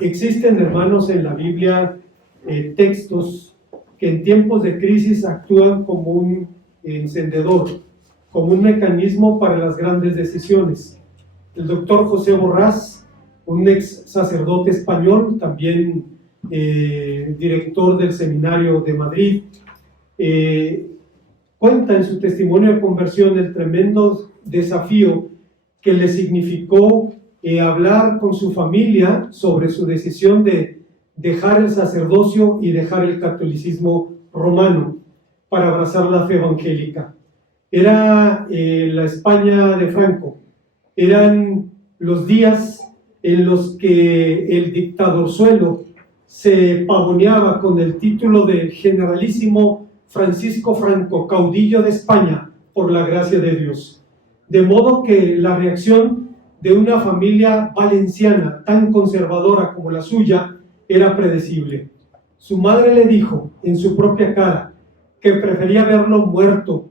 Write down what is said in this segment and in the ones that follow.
Existen, hermanos, en la Biblia textos que en tiempos de crisis actúan como un encendedor, como un mecanismo para las grandes decisiones. El doctor José Borrás, un ex sacerdote español, también director del Seminario de Madrid, cuenta en su testimonio de conversión el tremendo desafío que le significó hablar con su familia sobre su decisión de dejar el sacerdocio y dejar el catolicismo romano para abrazar la fe evangélica. Era la España de Franco, eran los días en los que el dictadorzuelo se pavoneaba con el título de Generalísimo Francisco Franco, caudillo de España por la gracia de Dios. De modo que la reacción de una familia valenciana tan conservadora como la suya era predecible. Su madre le dijo en su propia cara que prefería verlo muerto,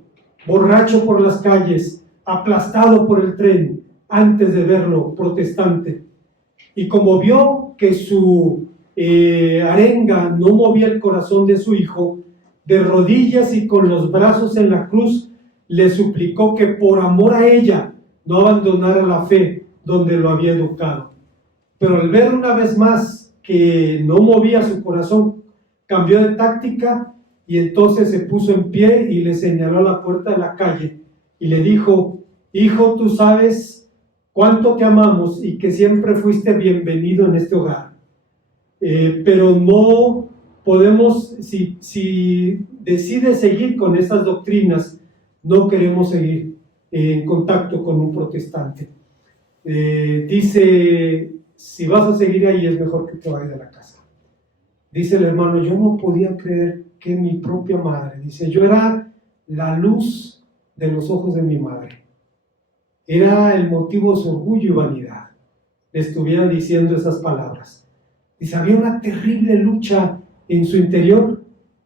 borracho por las calles, aplastado por el tren, antes de verlo protestante. Y como vio que su arenga no movía el corazón de su hijo, de rodillas y con los brazos en la cruz, le suplicó que por amor a ella no abandonara la fe donde lo había educado. Pero al ver una vez más que no movía su corazón, cambió de táctica y entonces se puso en pie y le señaló a la puerta de la calle y le dijo: hijo, tú sabes cuánto te amamos y que siempre fuiste bienvenido en este hogar, pero no podemos, si decides seguir con estas doctrinas, no queremos seguir en contacto con un protestante. Dice, si vas a seguir ahí es mejor que te vayas de la casa. Dice el hermano, yo no podía creer que mi propia madre, dice, yo era la luz de los ojos de mi madre, era el motivo de su orgullo y vanidad, le estuviera diciendo esas palabras. Dice, había una terrible lucha en su interior,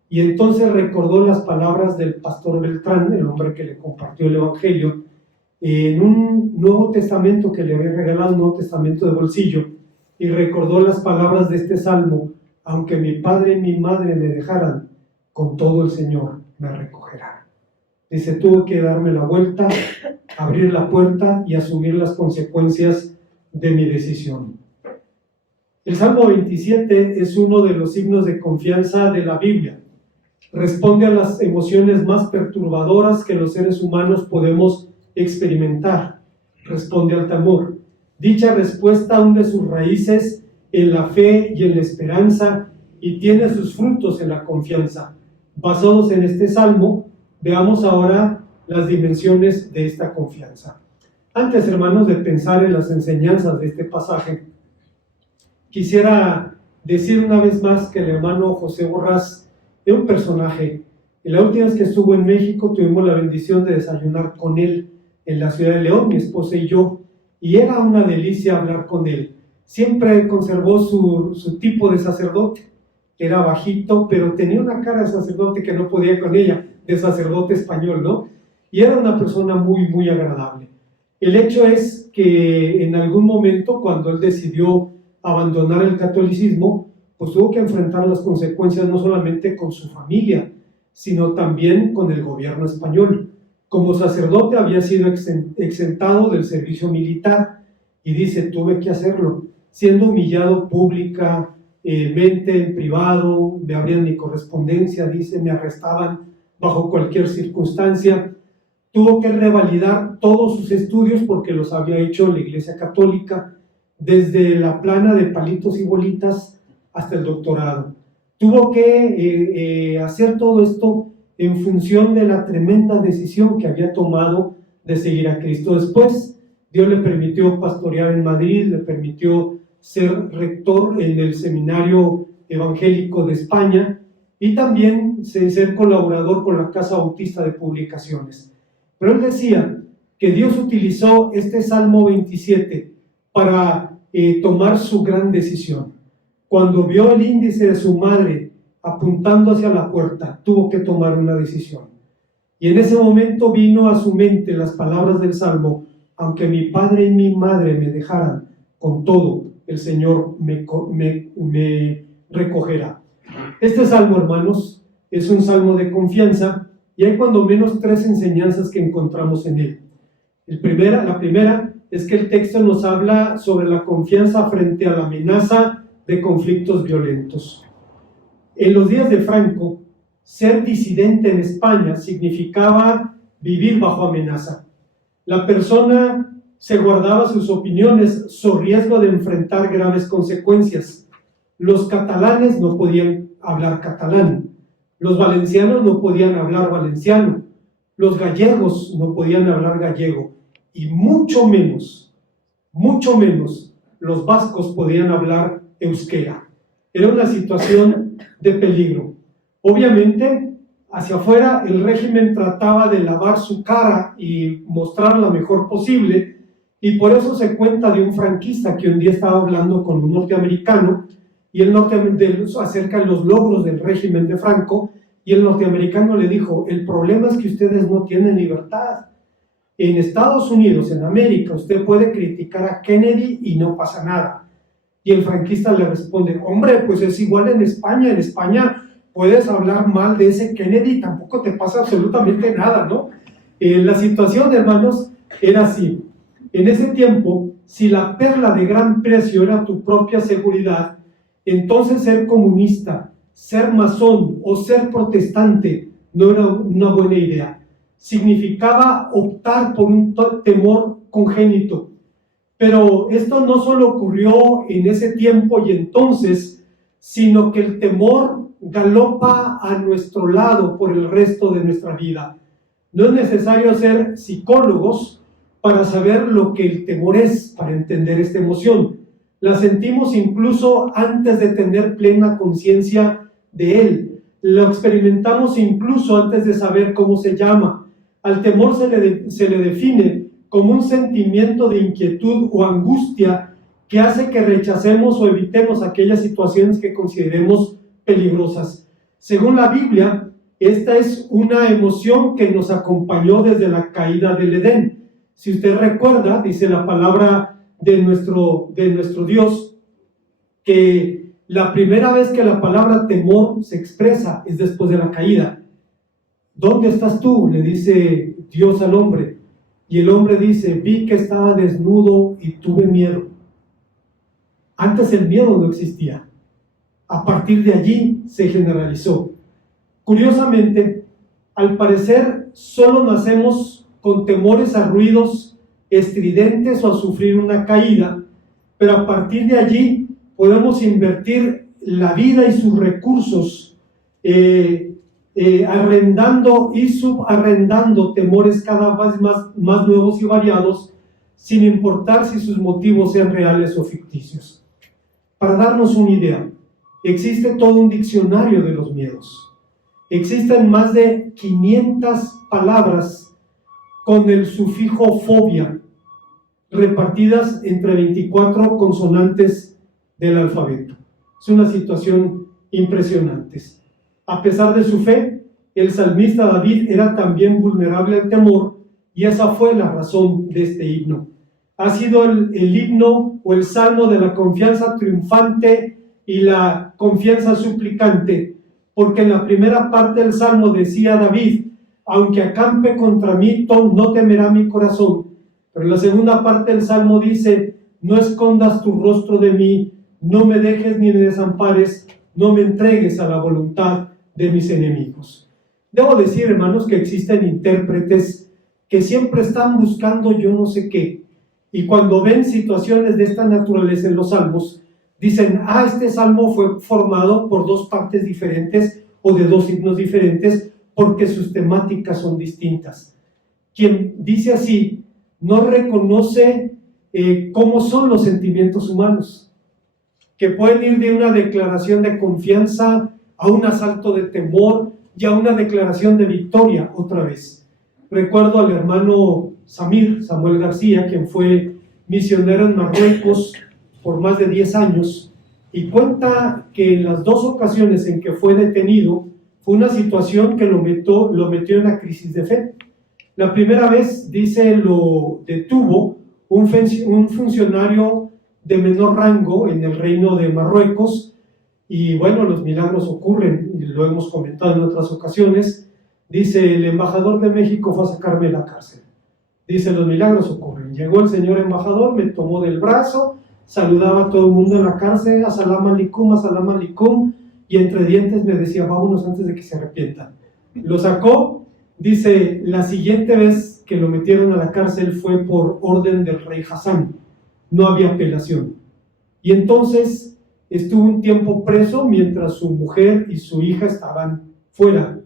y entonces recordó las palabras del pastor Beltrán, el hombre que le compartió el Evangelio, en un Nuevo Testamento que le había regalado, un Nuevo Testamento de bolsillo, y recordó las palabras de este salmo: aunque mi padre y mi madre me dejaran, con todo el Señor me recogerá. Dice, tuve que darme la vuelta, abrir la puerta y asumir las consecuencias de mi decisión. El Salmo 27 es uno de los signos de confianza de la Biblia. Responde a las emociones más perturbadoras que los seres humanos podemos experimentar. Responde al temor. Dicha respuesta hunde sus raíces en la fe y en la esperanza y tiene sus frutos en la confianza. Basados en este salmo, veamos ahora las dimensiones de esta confianza. Antes, hermanos, de pensar en las enseñanzas de este pasaje, quisiera decir una vez más que el hermano José Borrás es un personaje. La última vez que estuvo en México tuvimos la bendición de desayunar con él en la ciudad de León, mi esposa y yo, y era una delicia hablar con él. Siempre conservó su tipo de sacerdote. Era bajito, pero tenía una cara de sacerdote que no podía con ella, de sacerdote español, ¿no? Y era una persona muy, muy agradable. El hecho es que en algún momento, cuando él decidió abandonar el catolicismo, pues tuvo que enfrentar las consecuencias no solamente con su familia, sino también con el gobierno español. Como sacerdote había sido exentado del servicio militar y dice, tuve que hacerlo, siendo humillado públicamente, en privado, me abrían mi correspondencia, dice, me arrestaban bajo cualquier circunstancia. Tuvo que revalidar todos sus estudios porque los había hecho en la Iglesia Católica, desde la plana de palitos y bolitas hasta el doctorado. Tuvo que hacer todo esto en función de la tremenda decisión que había tomado de seguir a Cristo. Después, Dios le permitió pastorear en Madrid, le permitió ser rector en el Seminario Evangélico de España y también ser colaborador con la Casa Bautista de Publicaciones. Pero él decía que Dios utilizó este Salmo 27 para tomar su gran decisión. Cuando vio el índice de su madre apuntando hacia la puerta, tuvo que tomar una decisión. Y en ese momento vino a su mente las palabras del Salmo: aunque mi padre y mi madre me dejaran, con todo el Señor me recogerá. Este salmo, hermanos, es un salmo de confianza y hay cuando menos 3 enseñanzas que encontramos en él. La primera es que el texto nos habla sobre la confianza frente a la amenaza de conflictos violentos. En los días de Franco, ser disidente en España significaba vivir bajo amenaza. La persona se guardaba sus opiniones sobre riesgo de enfrentar graves consecuencias. Los catalanes no podían hablar catalán, los valencianos no podían hablar valenciano, los gallegos no podían hablar gallego, y mucho menos los vascos podían hablar euskera. Era una situación de peligro. Obviamente, hacia afuera el régimen trataba de lavar su cara y mostrarla mejor posible, y por eso se cuenta de un franquista que un día estaba hablando con un norteamericano y acerca de los logros del régimen de Franco, y el norteamericano le dijo: el problema es que ustedes no tienen libertad. En Estados Unidos, en América, usted puede criticar a Kennedy y no pasa nada. Y el franquista le responde: hombre, pues es igual en España puedes hablar mal de ese Kennedy y tampoco te pasa absolutamente nada, ¿no? La situación, hermanos, era así. En ese tiempo, si la perla de gran precio era tu propia seguridad, entonces ser comunista, ser masón o ser protestante no era una buena idea. Significaba optar por un temor congénito. Pero esto no solo ocurrió en ese tiempo y entonces, sino que el temor galopa a nuestro lado por el resto de nuestra vida. No es necesario ser psicólogos para saber lo que el temor es, para entender esta emoción. La sentimos incluso antes de tener plena conciencia de él. Lo experimentamos incluso antes de saber cómo se llama. Al temor se le define como un sentimiento de inquietud o angustia que hace que rechacemos o evitemos aquellas situaciones que consideremos peligrosas. Según la Biblia, esta es una emoción que nos acompañó desde la caída del Edén. Si usted recuerda, dice la palabra de nuestro Dios, que la primera vez que la palabra temor se expresa es después de la caída. ¿Dónde estás tú?, le dice Dios al hombre. Y el hombre dice: vi que estaba desnudo y tuve miedo. Antes el miedo no existía. A partir de allí se generalizó. Curiosamente, al parecer, solo nacemos con temores a ruidos estridentes o a sufrir una caída, pero a partir de allí podemos invertir la vida y sus recursos arrendando y subarrendando temores cada vez más nuevos y variados, sin importar si sus motivos sean reales o ficticios. Para darnos una idea, existe todo un diccionario de los miedos. Existen más de 500 palabras con el sufijo fobia, repartidas entre 24 consonantes del alfabeto. Es una situación impresionante. A pesar de su fe, el salmista David era también vulnerable al temor, y esa fue la razón de este himno. Ha sido el himno o el salmo de la confianza triunfante y la confianza suplicante, porque en la primera parte del salmo decía David: aunque acampe contra mí, no temerá mi corazón. Pero en la segunda parte del salmo dice: no escondas tu rostro de mí, no me dejes ni me desampares, no me entregues a la voluntad de mis enemigos. Debo decir, hermanos, que existen intérpretes que siempre están buscando yo no sé qué, y cuando ven situaciones de esta naturaleza en los salmos, dicen: este salmo fue formado por 2 partes diferentes o de 2 himnos diferentes, porque sus temáticas son distintas. Quien dice así no reconoce cómo son los sentimientos humanos, que pueden ir de una declaración de confianza a un asalto de temor y a una declaración de victoria otra vez. Recuerdo al hermano Samuel García, quien fue misionero en Marruecos por más de 10 años, y cuenta que en las 2 ocasiones en que fue detenido, fue una situación que lo metió en la crisis de fe. La primera vez, dice, lo detuvo un funcionario de menor rango en el reino de Marruecos. Y bueno, los milagros ocurren, y lo hemos comentado en otras ocasiones. Dice, el embajador de México fue a sacarme de la cárcel. Dice, los milagros ocurren. Llegó el señor embajador, me tomó del brazo, saludaba a todo el mundo en la cárcel, assalam alaikum, y entre dientes me decía, vámonos antes de que se arrepientan. Lo sacó. Dice, la siguiente vez que lo metieron a la cárcel fue por orden del rey Hassan. No había apelación. Y entonces estuvo un tiempo preso mientras su mujer y su hija estaban fuera.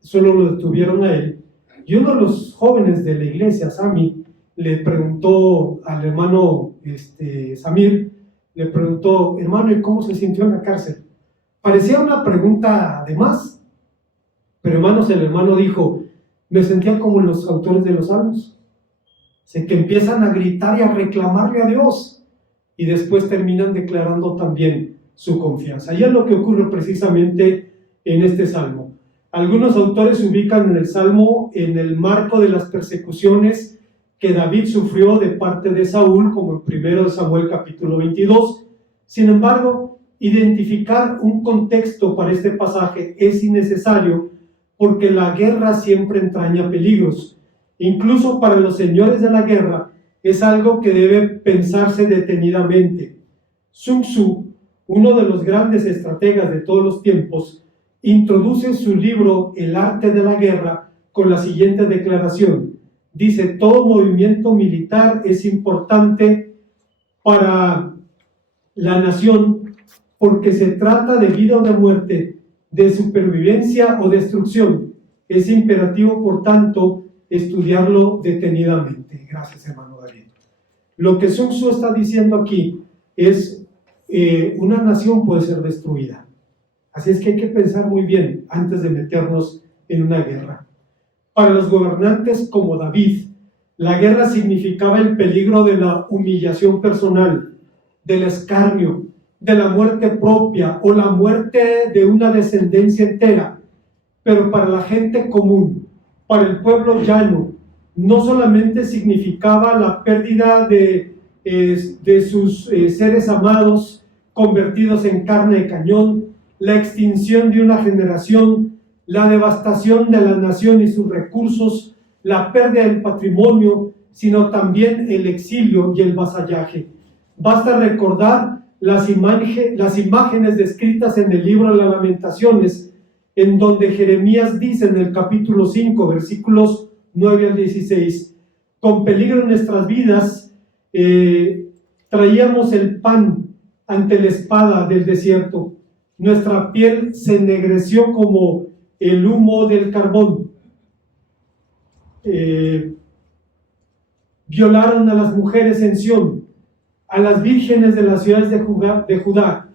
Solo lo detuvieron a él. Y uno de los jóvenes de la iglesia, Sami, le preguntó al hermano Samir, le preguntó, hermano, ¿y cómo se sintió en la cárcel? Parecía una pregunta de más. Pero hermanos, el hermano dijo, me sentía como los autores de los salmos. Sé que empiezan a gritar y a reclamarle a Dios. Y después terminan declarando también su confianza. Y es lo que ocurre precisamente en este salmo. Algunos autores ubican en el salmo en el marco de las persecuciones que David sufrió de parte de Saúl, como en 1 Samuel capítulo 22. Sin embargo, identificar un contexto para este pasaje es innecesario, porque la guerra siempre entraña peligros. Incluso para los señores de la guerra es algo que debe pensarse detenidamente. Sun Tzu, uno de los grandes estrategas de todos los tiempos, introduce su libro El arte de la guerra con la siguiente declaración. Dice, todo movimiento militar es importante para la nación porque se trata de vida o de muerte, de supervivencia o destrucción. Es imperativo, por tanto, estudiarlo detenidamente. Gracias, hermano David. Lo que Sun Tzu está diciendo aquí es una nación puede ser destruida. Así es que hay que pensar muy bien antes de meternos en una guerra. Para los gobernantes como David, la guerra significaba el peligro de la humillación personal, del escarnio, de la muerte propia o la muerte de una descendencia entera. Pero para la gente común, para el pueblo llano, no solamente significaba la pérdida de sus seres amados convertidos en carne de cañón, la extinción de una generación, la devastación de la nación y sus recursos, la pérdida del patrimonio, sino también el exilio y el vasallaje. Basta recordar las imágenes descritas en el libro de las Lamentaciones, en donde Jeremías dice en el capítulo 5, versículos 9 al 16, con peligro en nuestras vidas, traíamos el pan ante la espada del desierto. Nuestra piel se ennegreció como el humo del carbón. Violaron a las mujeres en Sión, a las vírgenes de las ciudades de Judá,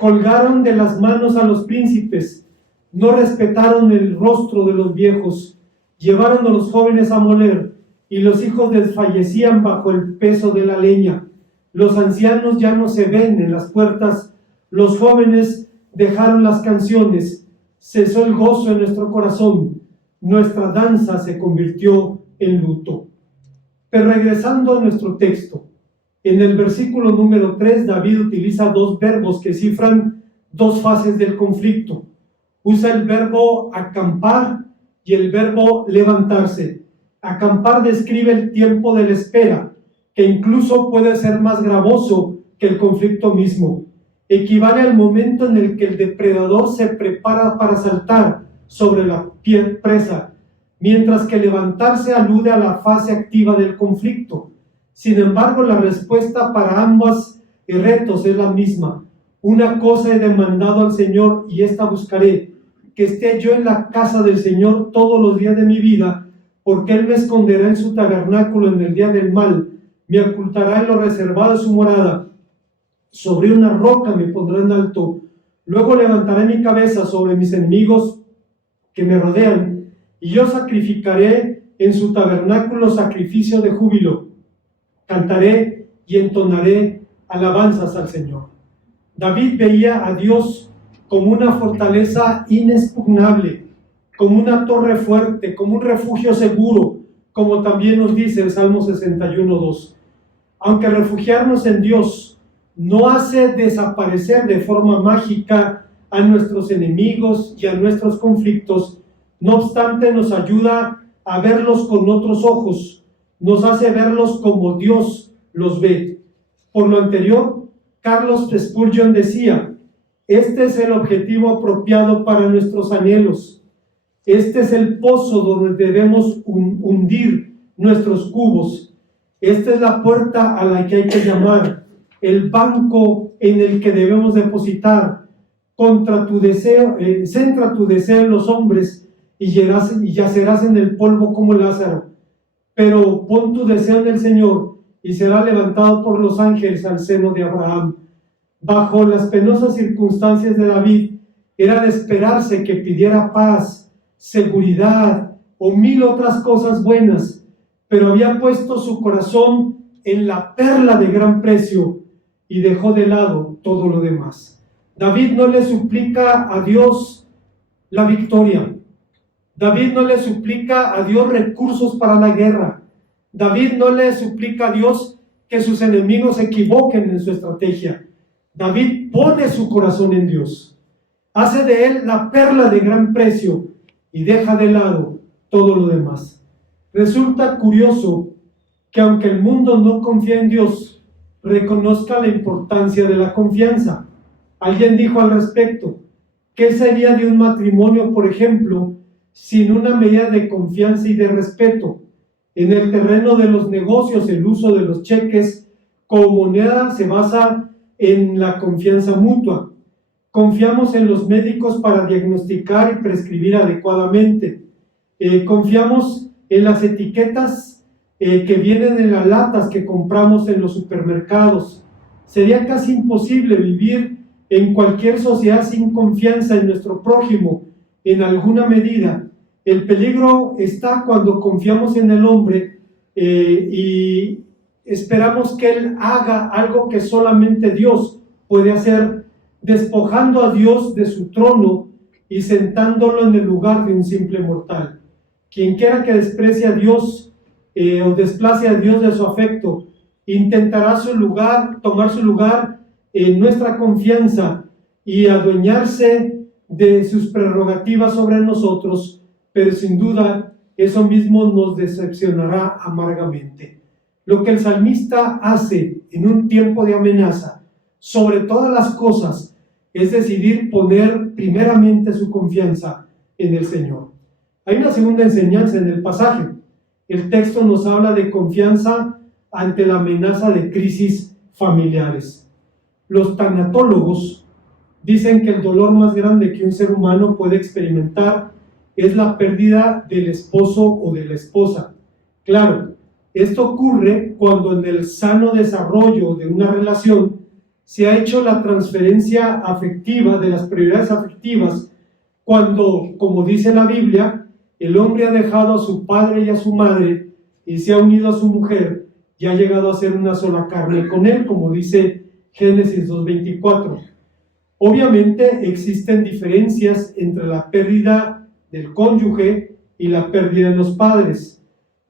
colgaron de las manos a los príncipes, no respetaron el rostro de los viejos, llevaron a los jóvenes a moler, y los hijos desfallecían bajo el peso de la leña. Los ancianos ya no se ven en las puertas, los jóvenes dejaron las canciones, cesó el gozo en nuestro corazón, nuestra danza se convirtió en luto. Pero regresando a nuestro texto, en el versículo número 3, David utiliza dos verbos que cifran dos fases del conflicto. Usa el verbo acampar y el verbo levantarse. Acampar describe el tiempo de la espera, que incluso puede ser más gravoso que el conflicto mismo. Equivale al momento en el que el depredador se prepara para saltar sobre la presa, mientras que levantarse alude a la fase activa del conflicto. Sin embargo, la respuesta para ambos retos es la misma. Una cosa he demandado al Señor y esta buscaré, que esté yo en la casa del Señor todos los días de mi vida, porque Él me esconderá en su tabernáculo en el día del mal, me ocultará en lo reservado de su morada, sobre una roca me pondrá en alto, luego levantaré mi cabeza sobre mis enemigos que me rodean, y yo sacrificaré en su tabernáculo sacrificio de júbilo, cantaré y entonaré alabanzas al Señor. David veía a Dios como una fortaleza inexpugnable, como una torre fuerte, como un refugio seguro, como también nos dice el Salmo 61:2. Aunque refugiarnos en Dios no hace desaparecer de forma mágica a nuestros enemigos y a nuestros conflictos. No obstante, nos ayuda a verlos con otros ojos, nos hace verlos como Dios los ve. Por lo anterior, Carlos Spurgeon decía: este es el objetivo apropiado para nuestros anhelos. Este es el pozo donde debemos hundir nuestros cubos. Esta es la puerta a la que hay que llamar, el banco en el que debemos depositar. Contra tu deseo, centra tu deseo en los hombres y yacerás en el polvo como Lázaro. Pero pon tu deseo en el Señor y será levantado por los ángeles al seno de Abraham. Bajo las penosas circunstancias de David, era de esperarse que pidiera paz, seguridad o mil otras cosas buenas, pero había puesto su corazón en la perla de gran precio y dejó de lado todo lo demás. David no le suplica a Dios la victoria. David no le suplica a Dios recursos para la guerra. David no le suplica a Dios que sus enemigos se equivoquen en su estrategia. David pone su corazón en Dios, hace de él la perla de gran precio y deja de lado todo lo demás. Resulta curioso que aunque el mundo no confía en Dios, reconozca la importancia de la confianza. Alguien dijo al respecto: ¿qué sería de un matrimonio, por ejemplo, sin una medida de confianza y de respeto? En el terreno de los negocios, el uso de los cheques como moneda se basa en la confianza mutua. Confiamos en los médicos para diagnosticar y prescribir adecuadamente. Confiamos en las etiquetas que vienen en las latas que compramos en los supermercados. Sería casi imposible vivir en cualquier sociedad sin confianza en nuestro prójimo en alguna medida. El peligro está cuando confiamos en el hombre y esperamos que él haga algo que solamente Dios puede hacer, despojando a Dios de su trono y sentándolo en el lugar de un simple mortal. Quien quiera que desprecie a Dios o desplace a Dios de su afecto, intentará tomar su lugar en nuestra confianza y adueñarse de sus prerrogativas sobre nosotros, pero sin duda eso mismo nos decepcionará amargamente. Lo que el salmista hace en un tiempo de amenaza, sobre todas las cosas, es decidir poner primeramente su confianza en el Señor. Hay una segunda enseñanza en el pasaje. El texto nos habla de confianza ante la amenaza de crisis familiares. Los tanatólogos dicen que el dolor más grande que un ser humano puede experimentar es la pérdida del esposo o de la esposa. Claro, esto ocurre cuando en el sano desarrollo de una relación se ha hecho la transferencia afectiva de las prioridades afectivas, cuando, como dice la Biblia, el hombre ha dejado a su padre y a su madre y se ha unido a su mujer y ha llegado a ser una sola carne con él, como dice Génesis 2:24. Obviamente existen diferencias entre la pérdida del cónyuge y la pérdida de los padres.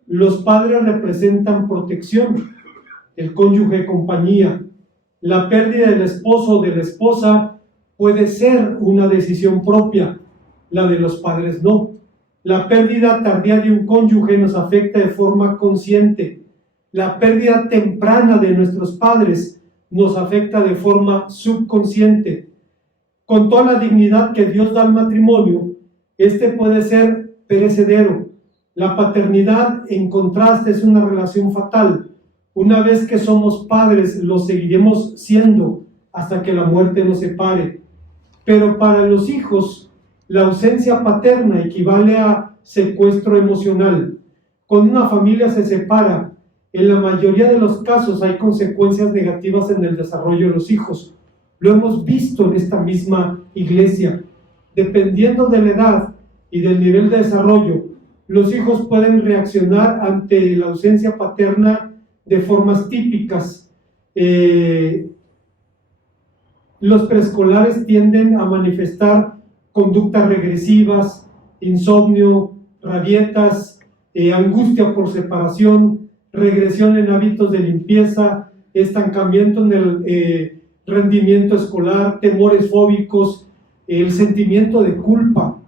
Los padres representan protección, el cónyuge compañía. La pérdida del esposo o de la esposa puede ser una decisión propia, la de los padres no. La pérdida tardía de un cónyuge nos afecta de forma consciente. La pérdida temprana de nuestros padres nos afecta de forma subconsciente. Con toda la dignidad que Dios da al matrimonio, este puede ser perecedero. La paternidad, en contraste, es una relación fatal. Una vez que somos padres, lo seguiremos siendo hasta que la muerte nos separe. Pero para los hijos, la ausencia paterna equivale a secuestro emocional. Cuando una familia se separa, en la mayoría de los casos hay consecuencias negativas en el desarrollo de los hijos. Lo hemos visto en esta misma iglesia. Dependiendo de la edad y del nivel de desarrollo, los hijos pueden reaccionar ante la ausencia paterna de formas típicas. Los preescolares tienden a manifestar conductas regresivas, insomnio, rabietas, angustia por separación, regresión en hábitos de limpieza, estancamiento en el rendimiento escolar, temores fóbicos, el sentimiento de culpa.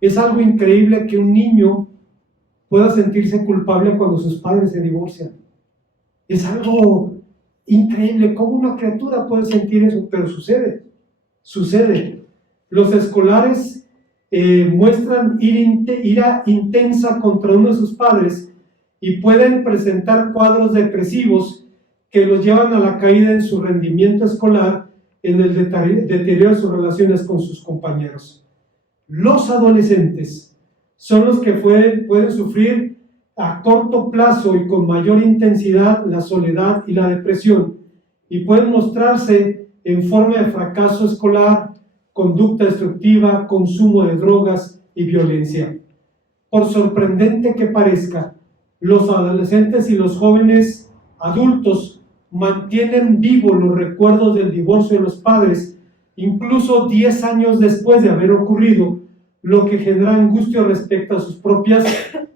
Es algo increíble que un niño pueda sentirse culpable cuando sus padres se divorcian. Es algo increíble cómo una criatura puede sentir eso, pero sucede. Los escolares muestran ira intensa contra uno de sus padres y pueden presentar cuadros depresivos que los llevan a la caída en su rendimiento escolar, en el deterioro de sus relaciones con sus compañeros. Los adolescentes son los que pueden sufrir a corto plazo y con mayor intensidad la soledad y la depresión, y pueden mostrarse en forma de fracaso escolar, conducta destructiva, consumo de drogas y violencia. Por sorprendente que parezca, los adolescentes y los jóvenes adultos mantienen vivos los recuerdos del divorcio de los padres, incluso 10 años después de haber ocurrido, lo que genera angustia respecto a sus propias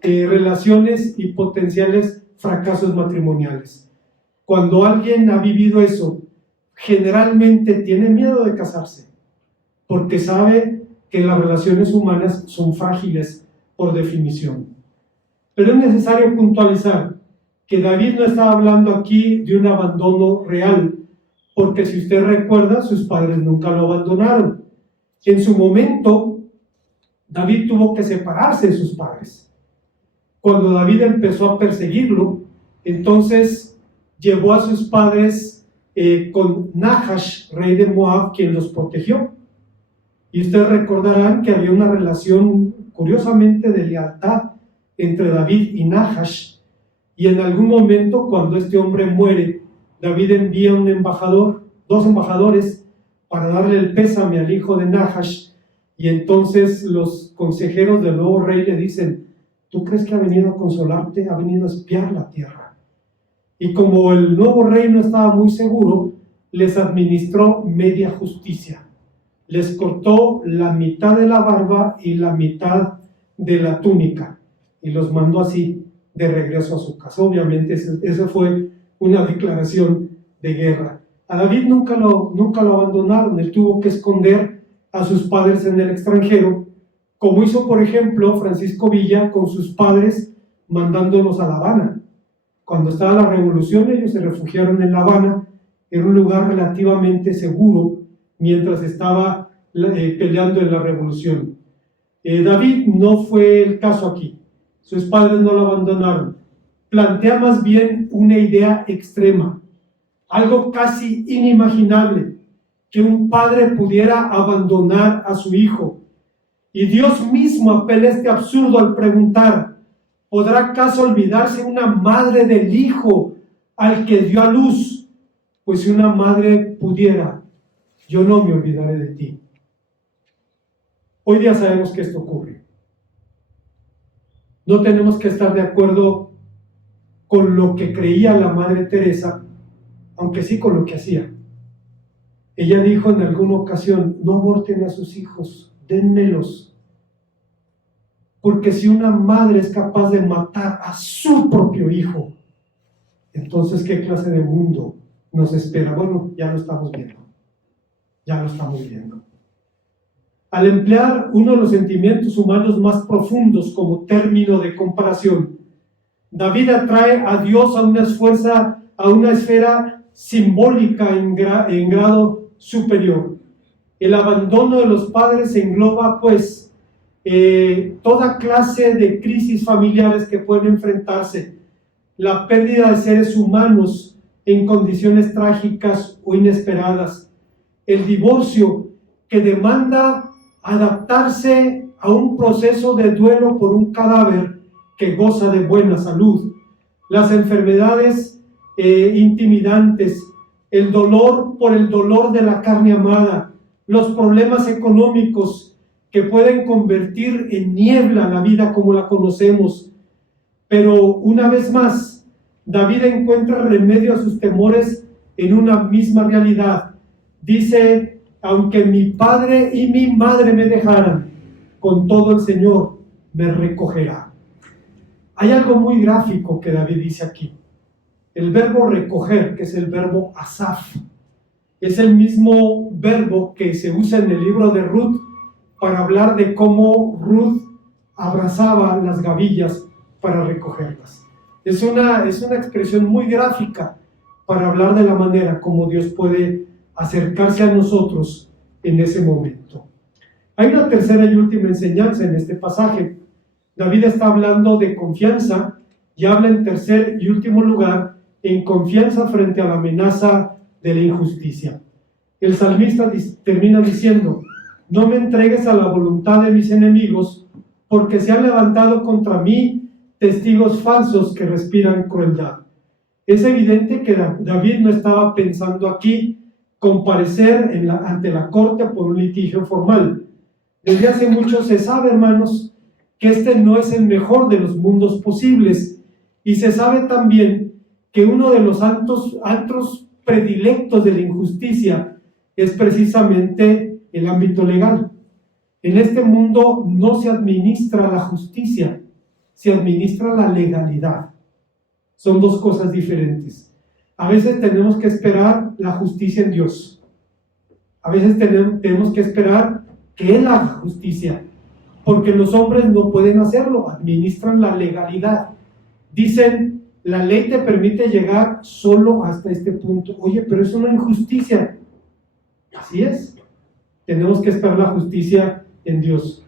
relaciones y potenciales fracasos matrimoniales. Cuando alguien ha vivido eso, generalmente tiene miedo de casarse, porque sabe que las relaciones humanas son frágiles por definición. Pero es necesario puntualizar que David no está hablando aquí de un abandono real, porque si usted recuerda, sus padres nunca lo abandonaron. En su momento, David tuvo que separarse de sus padres. Cuando David empezó a perseguirlo, entonces llevó a sus padres con Nahash, rey de Moab, quien los protegió. Y ustedes recordarán que había una relación, curiosamente, de lealtad entre David y Nahash. Y en algún momento, cuando este hombre muere, David envía dos embajadores, para darle el pésame al hijo de Nahash. Y entonces los consejeros del nuevo rey le dicen: ¿tú crees que ha venido a consolarte? Ha venido a espiar la tierra. Y como el nuevo rey no estaba muy seguro, les administró media justicia. Les cortó la mitad de la barba y la mitad de la túnica, y los mandó así de regreso a su casa. Obviamente esa fue una declaración de guerra. A David nunca lo abandonaron. Él tuvo que esconder a sus padres en el extranjero, como hizo, por ejemplo, Francisco Villa con sus padres, mandándolos a La Habana. Cuando estaba la revolución, ellos se refugiaron en La Habana. Era un lugar relativamente seguro mientras estaba peleando en la revolución. David no fue el caso aquí. Sus padres no lo abandonaron. Plantea más bien una idea extrema, algo casi inimaginable, que un padre pudiera abandonar a su hijo. Y Dios mismo apela a este absurdo al preguntar: ¿podrá acaso olvidarse una madre del hijo al que dio a luz? Pues si una madre pudiera, yo no me olvidaré de ti. Hoy día sabemos que esto ocurre. No tenemos que estar de acuerdo con lo que creía la Madre Teresa, aunque sí con lo que hacía. Ella dijo en alguna ocasión: no aborten a sus hijos, dénmelos. Porque si una madre es capaz de matar a su propio hijo, entonces ¿qué clase de mundo nos espera? Bueno, ya lo estamos viendo. Al emplear uno de los sentimientos humanos más profundos como término de comparación, David atrae a Dios a una esfera simbólica en grado superior. El abandono de los padres engloba, pues, toda clase de crisis familiares que pueden enfrentarse, la pérdida de seres humanos en condiciones trágicas o inesperadas, el divorcio que demanda adaptarse a un proceso de duelo por un cadáver que goza de buena salud, las enfermedades intimidantes, el dolor por el dolor de la carne amada, los problemas económicos que pueden convertir en niebla la vida como la conocemos. Pero una vez más, David encuentra remedio a sus temores en una misma realidad. Dice: aunque mi padre y mi madre me dejaran, con todo el Señor me recogerá. Hay algo muy gráfico que David dice aquí. El verbo recoger, que es el verbo asaf, es el mismo verbo que se usa en el libro de Ruth para hablar de cómo Ruth abrazaba las gavillas para recogerlas. Es una expresión muy gráfica para hablar de la manera como Dios puede acercarse a nosotros en ese momento. Hay una tercera y última enseñanza en este pasaje. David está hablando de confianza y habla en tercer y último lugar en confianza frente a la amenaza de la injusticia. El salmista termina diciendo: no me entregues a la voluntad de mis enemigos, porque se han levantado contra mí testigos falsos que respiran crueldad. Es evidente que David no estaba pensando aquí comparecer ante la corte por un litigio formal. Desde hace mucho se sabe, hermanos, que este no es el mejor de los mundos posibles, y se sabe también que uno de los antros predilectos de la injusticia es precisamente el ámbito legal. En este mundo no se administra la justicia, se administra la legalidad. Son dos cosas diferentes. A veces tenemos que esperar la justicia en Dios. A veces tenemos que esperar que Él haga justicia, porque los hombres no pueden hacerlo, administran la legalidad. Dicen, la ley te permite llegar solo hasta este punto. Oye, pero es una injusticia. Así es. Tenemos que esperar la justicia en Dios.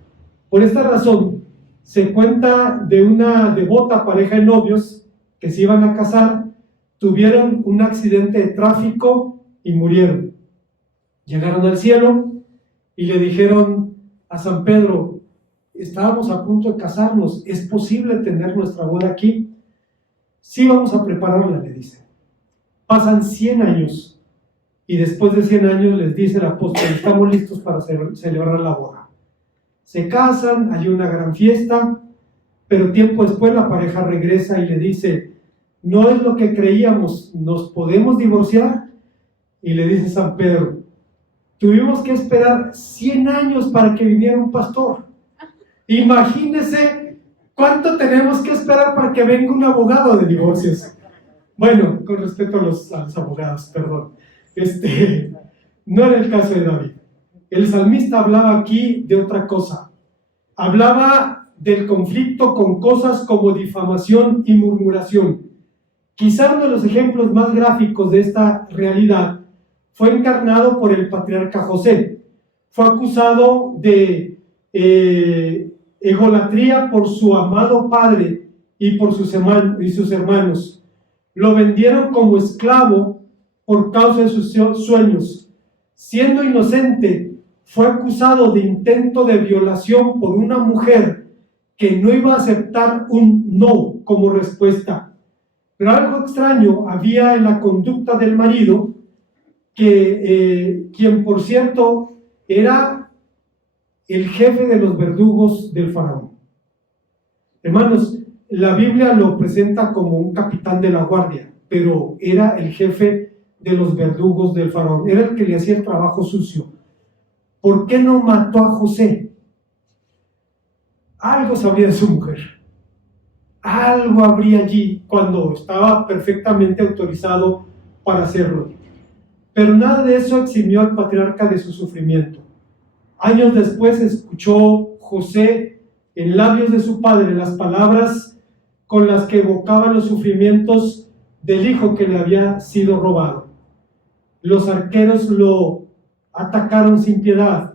Por esta razón, se cuenta de una devota pareja de novios que se iban a casar, tuvieron un accidente de tráfico y murieron. Llegaron al cielo y le dijeron a San Pedro: estábamos a punto de casarnos, ¿es posible tener nuestra boda aquí? Sí, vamos a prepararla, le dice. Pasan 100 años y después de 100 años les dice el apóstol: estamos listos para celebrar la boda. Se casan, hay una gran fiesta, pero tiempo después la pareja regresa y le dice: no es lo que creíamos, ¿nos podemos divorciar? Y le dice San Pedro: tuvimos que esperar 100 años para que viniera un pastor. Imagínese cuánto tenemos que esperar para que venga un abogado de divorcios. Bueno, con respeto a los abogados, perdón. No era el caso de David. El salmista hablaba aquí de otra cosa. Hablaba del conflicto con cosas como difamación y murmuración. Quizá uno de los ejemplos más gráficos de esta realidad fue encarnado por el patriarca José. Fue acusado de egolatría por su amado padre y por sus hermanos. Lo vendieron como esclavo por causa de sus sueños. Siendo inocente, fue acusado de intento de violación por una mujer que no iba a aceptar un no como respuesta. Pero algo extraño había en la conducta del marido, quien por cierto era el jefe de los verdugos del faraón. Hermanos, la Biblia lo presenta como un capitán de la guardia, pero era el jefe de los verdugos del faraón, era el que le hacía el trabajo sucio. ¿Por qué no mató a José? Algo sabía de su mujer. Algo habría allí cuando estaba perfectamente autorizado para hacerlo. Pero nada de eso eximió al patriarca de su sufrimiento. Años después escuchó José en labios de su padre las palabras con las que evocaban los sufrimientos del hijo que le había sido robado. Los arqueros lo atacaron sin piedad,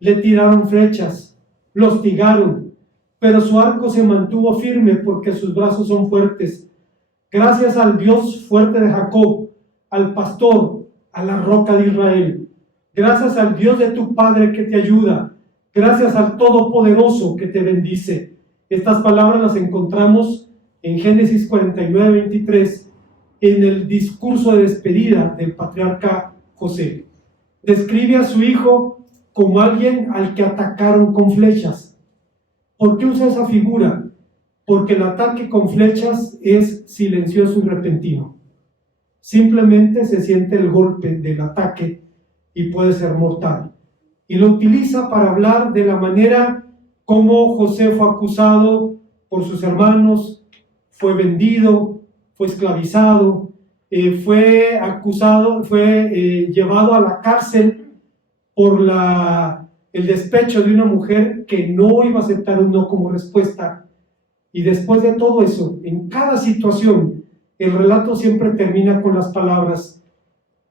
le tiraron flechas, lo hostigaron, pero su arco se mantuvo firme porque sus brazos son fuertes. Gracias al Dios fuerte de Jacob, al pastor, a la roca de Israel. Gracias al Dios de tu Padre que te ayuda. Gracias al Todopoderoso que te bendice. Estas palabras las encontramos en Génesis 49:23, en el discurso de despedida del patriarca José. Describe a su hijo como alguien al que atacaron con flechas. ¿Por qué usa esa figura? Porque el ataque con flechas es silencioso y repentino. Simplemente se siente el golpe del ataque y puede ser mortal. Y lo utiliza para hablar de la manera como José fue acusado por sus hermanos, fue vendido, fue esclavizado, fue acusado, fue llevado a la cárcel por el despecho de una mujer que no iba a aceptar un no como respuesta. Y después de todo eso, en cada situación, el relato siempre termina con las palabras: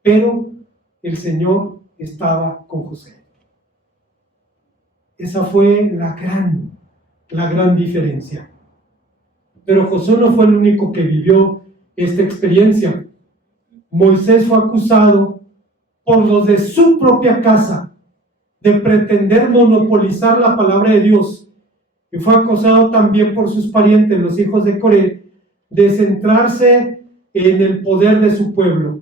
pero el Señor estaba con José. Esa fue la gran diferencia. Pero José no fue el único que vivió esta experiencia. Moisés fue acusado por los de su propia casa de pretender monopolizar la palabra de Dios, y fue acusado también por sus parientes, los hijos de Coré, de centrarse en el poder de su pueblo.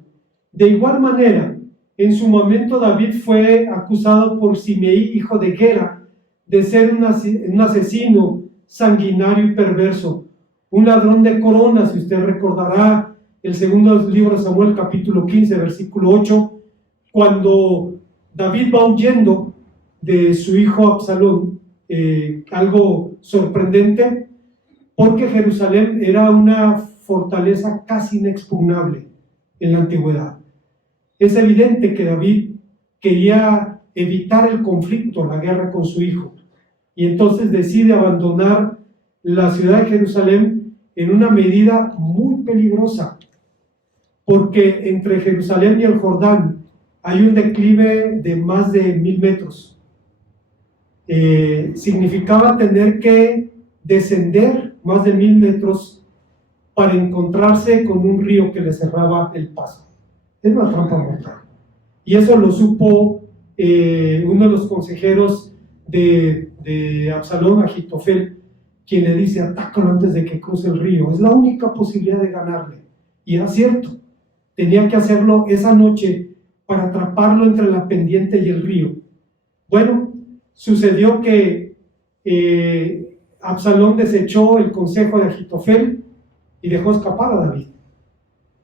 De igual manera, en su momento David fue acusado por Simeí, hijo de Gera, de ser un asesino sanguinario y perverso, un ladrón de coronas. Si usted recordará el segundo libro de Samuel, capítulo 15, versículo 8, cuando David va huyendo de su hijo Absalón, algo sorprendente, porque Jerusalén era una fortaleza casi inexpugnable en la antigüedad. Es evidente que David quería evitar el conflicto, la guerra con su hijo, y entonces decide abandonar la ciudad de Jerusalén en una medida muy peligrosa, porque entre Jerusalén y el Jordán hay un declive de más de 1000 metros. Significaba tener que descender más de 1000 metros para encontrarse con un río que le cerraba el paso. Es una trampa mortal. Y eso lo supo uno de los consejeros de Absalón, Ahitofel, quien le dice: atácalo antes de que cruce el río, es la única posibilidad de ganarle. Y era cierto, tenía que hacerlo esa noche para atraparlo entre la pendiente y el río. Bueno, sucedió que Absalón desechó el consejo de Ahitofel y dejó escapar a David.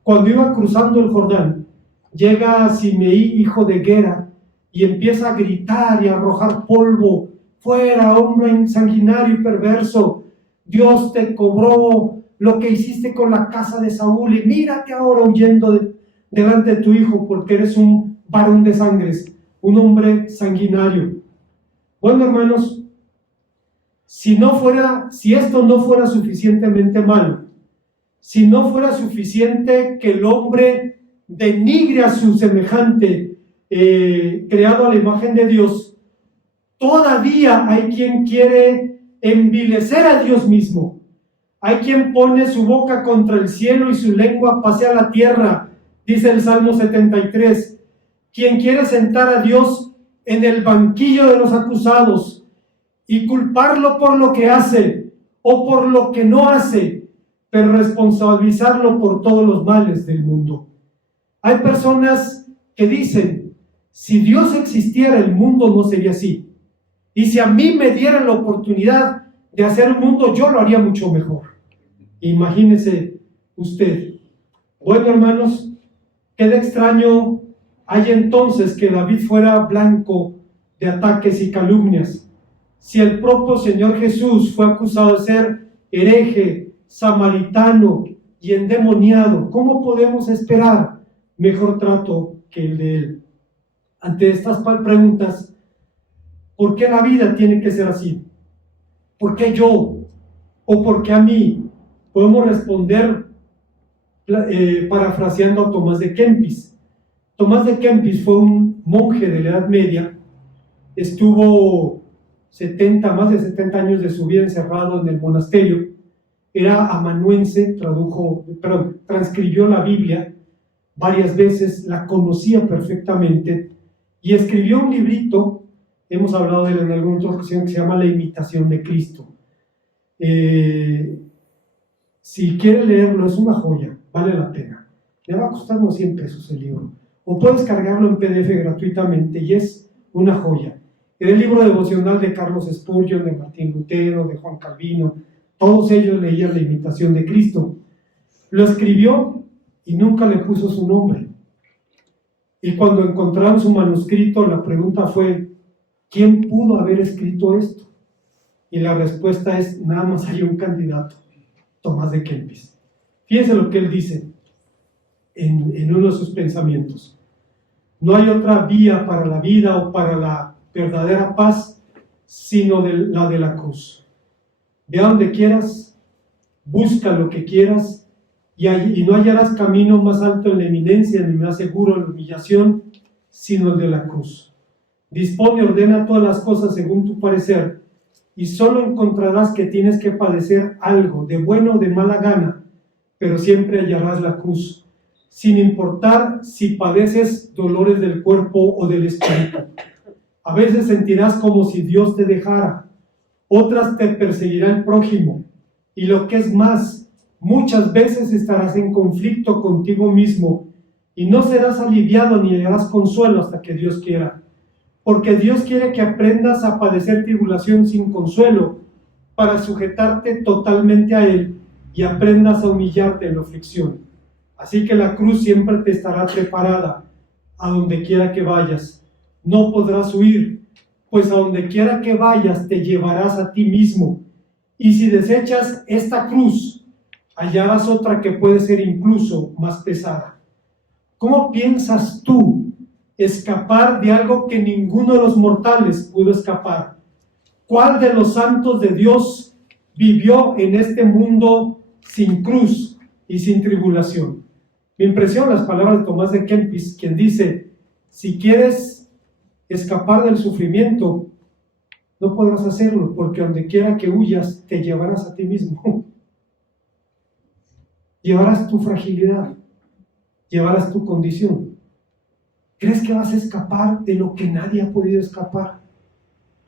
Cuando iba cruzando el Jordán, llega Simeí, hijo de Gera, y empieza a gritar y a arrojar polvo: fuera, hombre sanguinario y perverso, Dios te cobró lo que hiciste con la casa de Saúl, y mírate ahora huyendo delante de tu hijo, porque eres un varón de sangres, un hombre sanguinario. Bueno, hermanos, si esto no fuera suficientemente malo, si no fuera suficiente que el hombre denigre a su semejante, creado a la imagen de Dios, todavía hay quien quiere envilecer a Dios mismo. Hay quien pone su boca contra el cielo y su lengua pasea la tierra, dice el Salmo 73. Quien quiere sentar a Dios en el banquillo de los acusados y culparlo por lo que hace o por lo que no hace, pero responsabilizarlo por todos los males del mundo. Hay personas que dicen: si Dios existiera, el mundo no sería así. Y si a mí me dieran la oportunidad de hacer un mundo, yo lo haría mucho mejor. Imagínese usted. Bueno, hermanos, qué de extraño hay entonces que David fuera blanco de ataques y calumnias. Si el propio Señor Jesús fue acusado de ser hereje, samaritano y endemoniado, ¿cómo podemos esperar mejor trato que el de él? Ante estas preguntas, ¿por qué la vida tiene que ser así? ¿Por qué yo? ¿O por qué a mí? Podemos responder parafraseando a Tomás de Kempis. Tomás de Kempis fue un monje de la Edad Media. Estuvo más de 70 años de su vida encerrado en el monasterio. Era amanuense, transcribió la Biblia varias veces, la conocía perfectamente y escribió un librito, hemos hablado de él en alguna otra ocasión, que se llama La imitación de Cristo. Si quiere leerlo, es una joya, vale la pena. Le va a costar unos 100 pesos el libro, o puedes cargarlo en PDF gratuitamente y es una joya. Era el libro devocional de Carlos Spurgeon, de Martín Lutero, de Juan Calvino. Todos ellos leían La imitación de Cristo. Lo escribió y nunca le puso su nombre. Y cuando encontraron su manuscrito, la pregunta fue: ¿quién pudo haber escrito esto? Y la respuesta es: nada más hay un candidato, Tomás de Kempis. Fíjense lo que él dice en uno de sus pensamientos. No hay otra vía para la vida o para la verdadera paz sino la de la cruz. Ve a donde quieras, busca lo que quieras y no hallarás camino más alto en la eminencia ni más seguro en la humillación sino el de la cruz. Dispone y ordena todas las cosas según tu parecer y solo encontrarás que tienes que padecer algo de bueno o de mala gana, pero siempre hallarás la cruz, sin importar si padeces dolores del cuerpo o del espíritu. A veces sentirás como si Dios te dejara, otras te perseguirá el prójimo, y lo que es más, muchas veces estarás en conflicto contigo mismo, y no serás aliviado ni hallarás consuelo hasta que Dios quiera. Porque Dios quiere que aprendas a padecer tribulación sin consuelo, para sujetarte totalmente a Él y aprendas a humillarte en la aflicción. Así que la cruz siempre te estará preparada a donde quiera que vayas. No podrás huir, pues a donde quiera que vayas te llevarás a ti mismo. Y si desechas esta cruz, hallarás otra que puede ser incluso más pesada. ¿Cómo piensas tú escapar de algo que ninguno de los mortales pudo escapar? ¿Cuál de los santos de Dios vivió en este mundo sin cruz y sin tribulación? Me impresionan las palabras de Tomás de Kempis, quien dice: si quieres escapar del sufrimiento, no podrás hacerlo, porque donde quiera que huyas, te llevarás a ti mismo. Llevarás tu fragilidad, llevarás tu condición. ¿Crees que vas a escapar de lo que nadie ha podido escapar?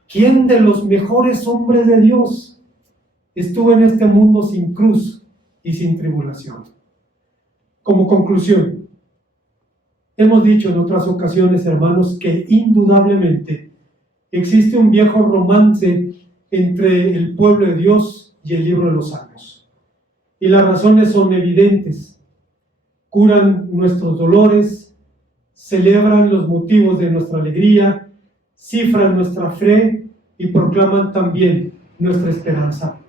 ¿Quién de los mejores hombres de Dios estuvo en este mundo sin cruz y sin tribulación? Como conclusión, hemos dicho en otras ocasiones, hermanos, que indudablemente existe un viejo romance entre el pueblo de Dios y el libro de los Salmos. Y las razones son evidentes. Curan nuestros dolores, celebran los motivos de nuestra alegría, cifran nuestra fe y proclaman también nuestra esperanza.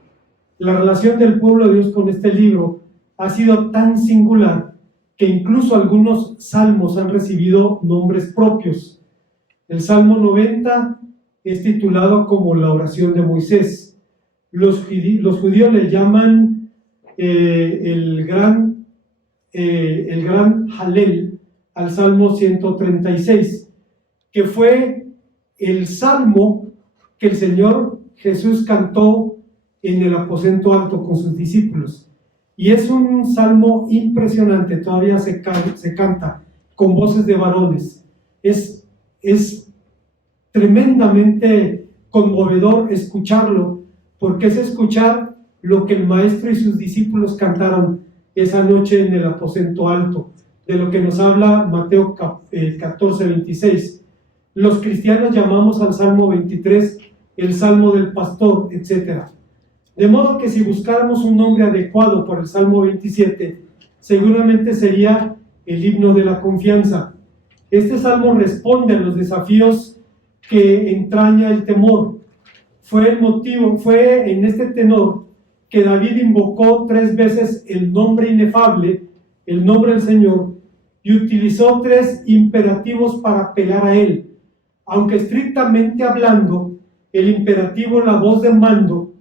La relación del pueblo de Dios con este libro ha sido tan singular que incluso algunos salmos han recibido nombres propios. El Salmo 90 es titulado como la oración de Moisés. Los judíos le llaman el gran Halel al Salmo 136, que fue el salmo que el Señor Jesús cantó en el aposento alto con sus discípulos. Y es un salmo impresionante, todavía se canta con voces de varones. Es tremendamente conmovedor escucharlo, porque es escuchar lo que el maestro y sus discípulos cantaron esa noche en el aposento alto, de lo que nos habla Mateo 14:26. Los cristianos llamamos al Salmo 23 el Salmo del Pastor, etc. De modo que si buscáramos un nombre adecuado para el Salmo 27, seguramente sería el himno de la confianza. Este salmo responde a los desafíos que entraña el temor. Fue en este tenor que David invocó 3 veces el nombre inefable, el nombre del Señor, y utilizó 3 imperativos para apelar a él. Aunque estrictamente hablando, el imperativo, la voz de mando,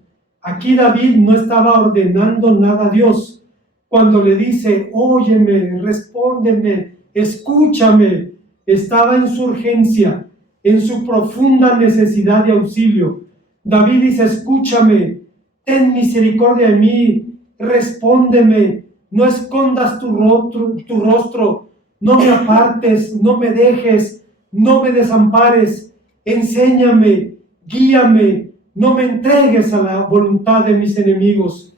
aquí David no estaba ordenando nada a Dios. Cuando le dice, óyeme, respóndeme, escúchame, estaba en su urgencia, en su profunda necesidad de auxilio. David dice, escúchame, ten misericordia de mí, respóndeme, no escondas tu rostro, no me apartes, no me dejes, no me desampares, enséñame, guíame, no me entregues a la voluntad de mis enemigos.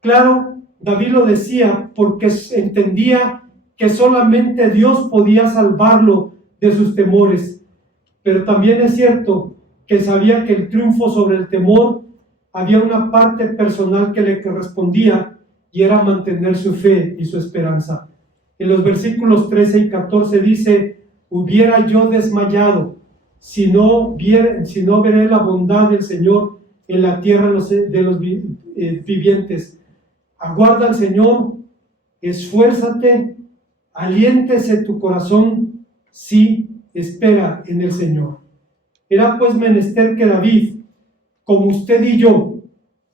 Claro, David lo decía porque entendía que solamente Dios podía salvarlo de sus temores, pero también es cierto que sabía que el triunfo sobre el temor había una parte personal que le correspondía y era mantener su fe y su esperanza. En los versículos 13 y 14 dice, hubiera yo desmayado si no veré la bondad del Señor en la tierra de los vivientes. Aguarda al Señor, esfuérzate, aliéntese tu corazón, sí, espera en el Señor. Era pues menester que David, como usted y yo,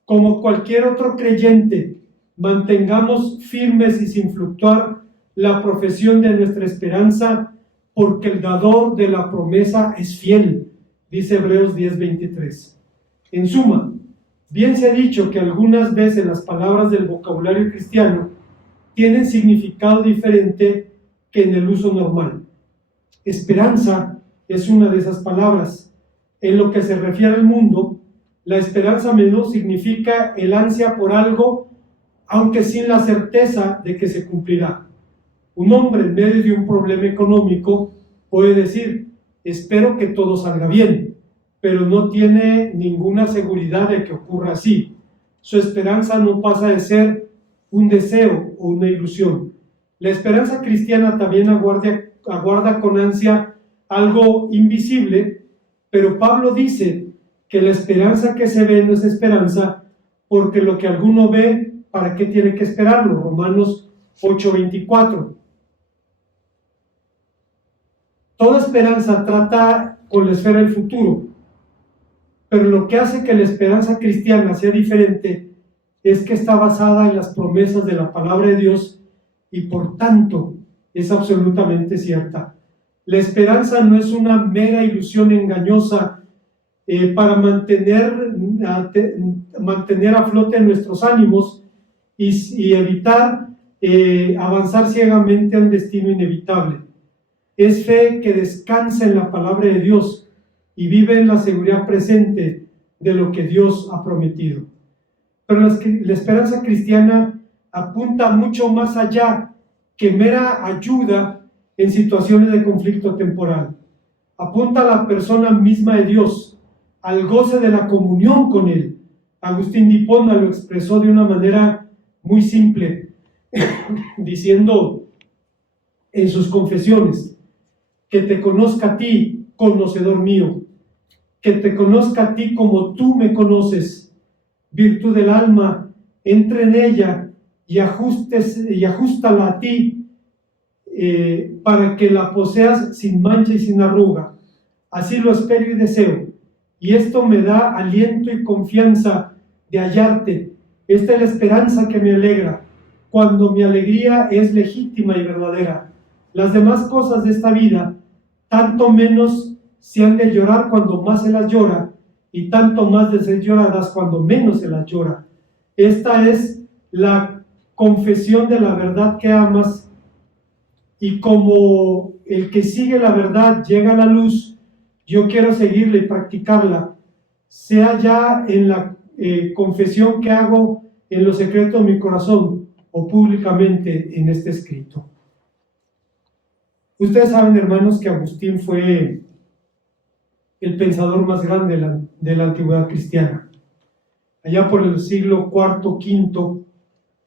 como cualquier otro creyente, mantengamos firmes y sin fluctuar la profesión de nuestra esperanza, porque el dador de la promesa es fiel, dice Hebreos 10:23. En suma, bien se ha dicho que algunas veces las palabras del vocabulario cristiano tienen significado diferente que en el uso normal. Esperanza es una de esas palabras. En lo que se refiere al mundo, la esperanza a menudo significa el ansia por algo, aunque sin la certeza de que se cumplirá. Un hombre en medio de un problema económico puede decir, espero que todo salga bien, pero no tiene ninguna seguridad de que ocurra así. Su esperanza no pasa de ser un deseo o una ilusión. La esperanza cristiana también aguarda con ansia algo invisible, pero Pablo dice que la esperanza que se ve no es esperanza, porque lo que alguno ve, ¿para qué tiene que esperarlo? Romanos 8:24. Toda esperanza trata con la esfera del futuro, pero lo que hace que la esperanza cristiana sea diferente es que está basada en las promesas de la palabra de Dios y por tanto es absolutamente cierta. La esperanza no es una mera ilusión engañosa para mantener a flote nuestros ánimos y evitar avanzar ciegamente a un destino inevitable. Es fe que descansa en la palabra de Dios y vive en la seguridad presente de lo que Dios ha prometido. Pero la esperanza cristiana apunta mucho más allá que mera ayuda en situaciones de conflicto temporal. Apunta a la persona misma de Dios, al goce de la comunión con Él. Agustín de Hipona lo expresó de una manera muy simple, diciendo en sus confesiones, que te conozca a ti, conocedor mío, que te conozca a ti como tú me conoces, virtud del alma, entra en ella y ajústala a ti para que la poseas sin mancha y sin arruga. Así lo espero y deseo, y esto me da aliento y confianza de hallarte. Esta es la esperanza que me alegra, cuando mi alegría es legítima y verdadera. Las demás cosas de esta vida, tanto menos se han de llorar cuando más se las llora, y tanto más de ser lloradas cuando menos se las llora. Esta es la confesión de la verdad que amas, y como el que sigue la verdad llega a la luz, yo quiero seguirla y practicarla, sea ya en la confesión que hago en lo secreto de mi corazón o públicamente en este escrito. Ustedes saben, hermanos, que Agustín fue el pensador más grande de la antigüedad cristiana. Allá por el siglo IV, V,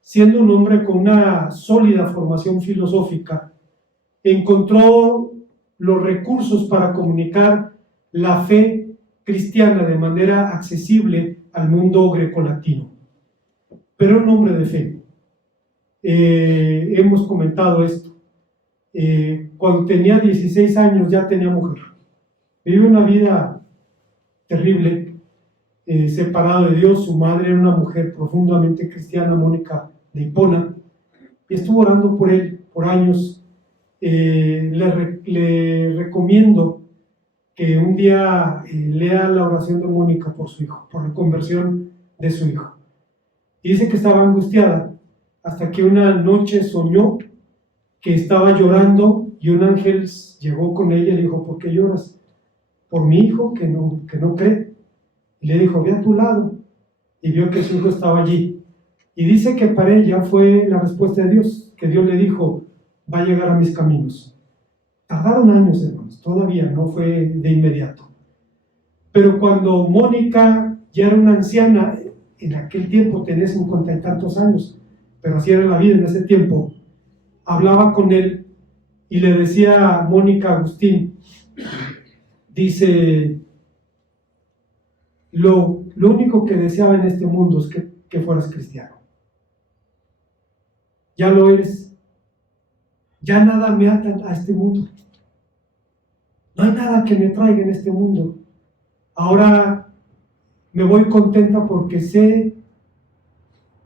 siendo un hombre con una sólida formación filosófica, encontró los recursos para comunicar la fe cristiana de manera accesible al mundo grecolatino. Pero un hombre de fe. Hemos comentado esto. Cuando tenía 16 años ya tenía mujer. Vivió una vida terrible, separado de Dios. Su madre era una mujer profundamente cristiana, Mónica de Hipona, y estuvo orando por él por años. Le recomiendo que un día lea la oración de Mónica por su hijo, por la conversión de su hijo. Y dice que estaba angustiada hasta que una noche soñó que estaba llorando y un ángel llegó con ella y le dijo, ¿por qué lloras? Por mi hijo que no cree. Y le dijo, ve a tu lado. Y vio que su hijo estaba allí. Y dice que para ella fue la respuesta de Dios, que Dios le dijo, va a llegar a mis caminos. Tardaron años, hermanos, todavía no fue de inmediato. Pero cuando Mónica ya era una anciana, en aquel tiempo tenía 50 y tantos años, pero así era la vida en ese tiempo, hablaba con él y le decía a Mónica Agustín, dice, lo único que deseaba en este mundo es que fueras cristiano. ya lo eres. Ya nada me ata a este mundo. No hay nada que me traiga en este mundo. Ahora me voy contenta porque sé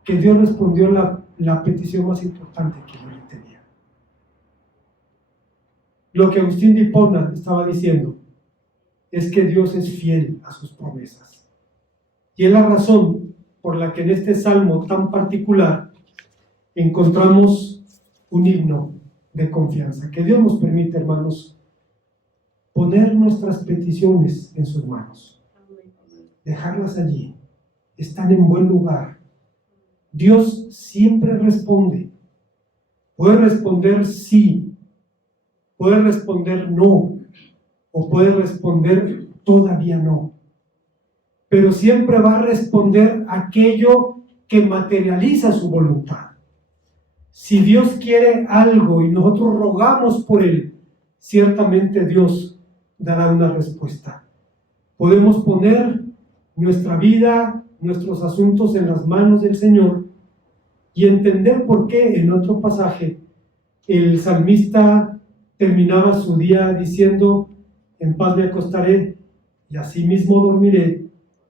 que Dios respondió la petición más importante que yo le tenía. Lo que Agustín de Hipona estaba diciendo es que Dios es fiel a sus promesas. Y es la razón por la que en este salmo tan particular encontramos un himno de confianza. Que Dios nos permite, hermanos, poner nuestras peticiones en sus manos. Dejarlas allí. Están en buen lugar. Dios siempre responde. Puede responder sí, puede responder no, o puede responder todavía no. Pero siempre va a responder aquello que materializa su voluntad. Si Dios quiere algo y nosotros rogamos por él, ciertamente Dios dará una respuesta. Podemos poner nuestra vida, nuestros asuntos en las manos del Señor y entender por qué en otro pasaje el salmista terminaba su día diciendo: en paz me acostaré y asimismo dormiré,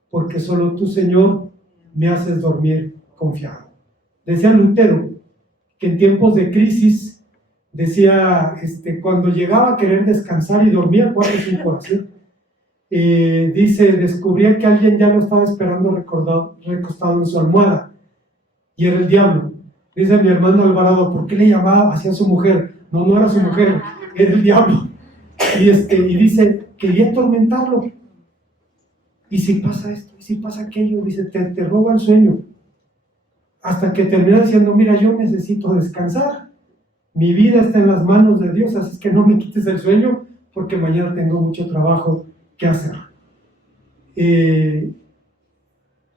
porque solo tú, Señor, me haces dormir confiado. Decía Lutero que en tiempos de crisis, decía, cuando llegaba a querer descansar y dormía 4 o 5 horas, dice, descubría que alguien ya lo estaba esperando recostado en su almohada, y era el diablo. Dice mi hermano Alvarado: ¿por qué le llamaba hacia su mujer? No, no era su mujer, era el diablo. Y dice, quería atormentarlo. Y si pasa esto, y si pasa aquello, dice, te roba el sueño. Hasta que termina diciendo: mira, yo necesito descansar. Mi vida está en las manos de Dios, así es que no me quites el sueño, porque mañana tengo mucho trabajo que hacer.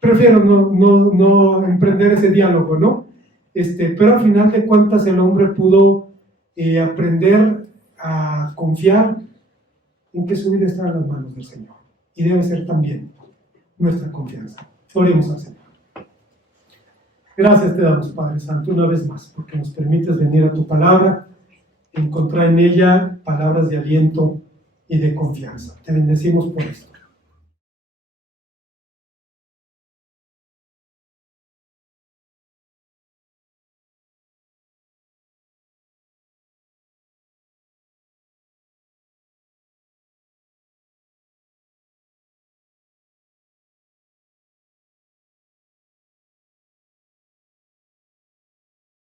Prefiero no emprender ese diálogo, ¿no? Pero al final de cuentas el hombre pudo aprender a confiar en que su vida está en las manos del Señor. Y debe ser también nuestra confianza. Oremos al Señor. Gracias te damos, Padre Santo, una vez más, porque nos permites venir a tu palabra, encontrar en ella palabras de aliento y de confianza. Te bendecimos por esto.